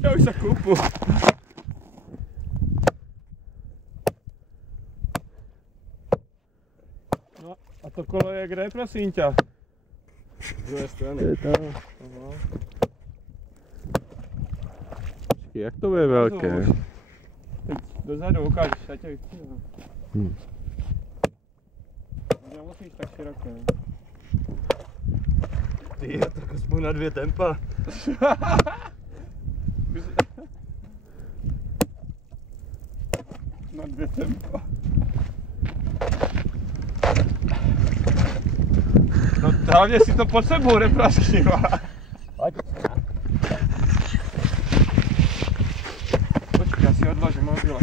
Já už se koupu. No a to kolo je kde, prosím tě? Z druhé strany. To je tam. Jak to bude velké? Teď dozadu ukážeš, já tě vypřívám. Nemusíš tak široké. Ty, tak aspoň na 2 tempa. Na 2 tempa. No hlavně si to pod sebou nepraskývá. Počkej, já si odložím mobile.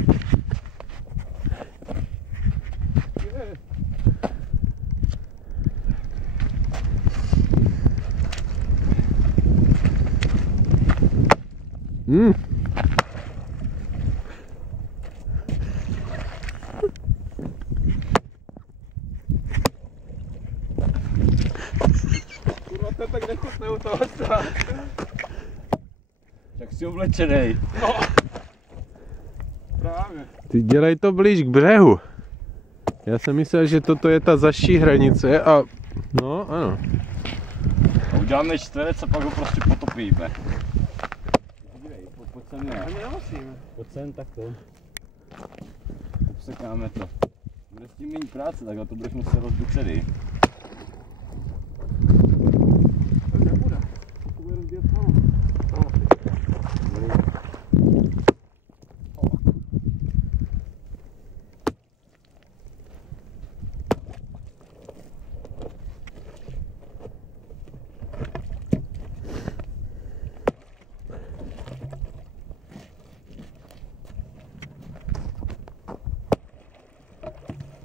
Kurva, to je tak nechutné u toho stát. Tak jsi oblečenej. No. Právě. Ty dělej to blíž k břehu. Já jsem myslel, že toto je ta zaší hranice a... No, ano. A uděláme čtverec a pak ho prostě potopíme. Dívej, pojď sem ne. Ani nemusíme. Pojď sem, tak to. Obsekáme to. Bude s tím méně práce, takhle to budeš muset rozbít celý. To nebude. To bude rozbíjet samo.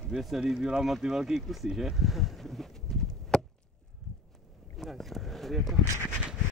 Tobě se líbí lámat ty velký kusy, že? Nice. Tady je to.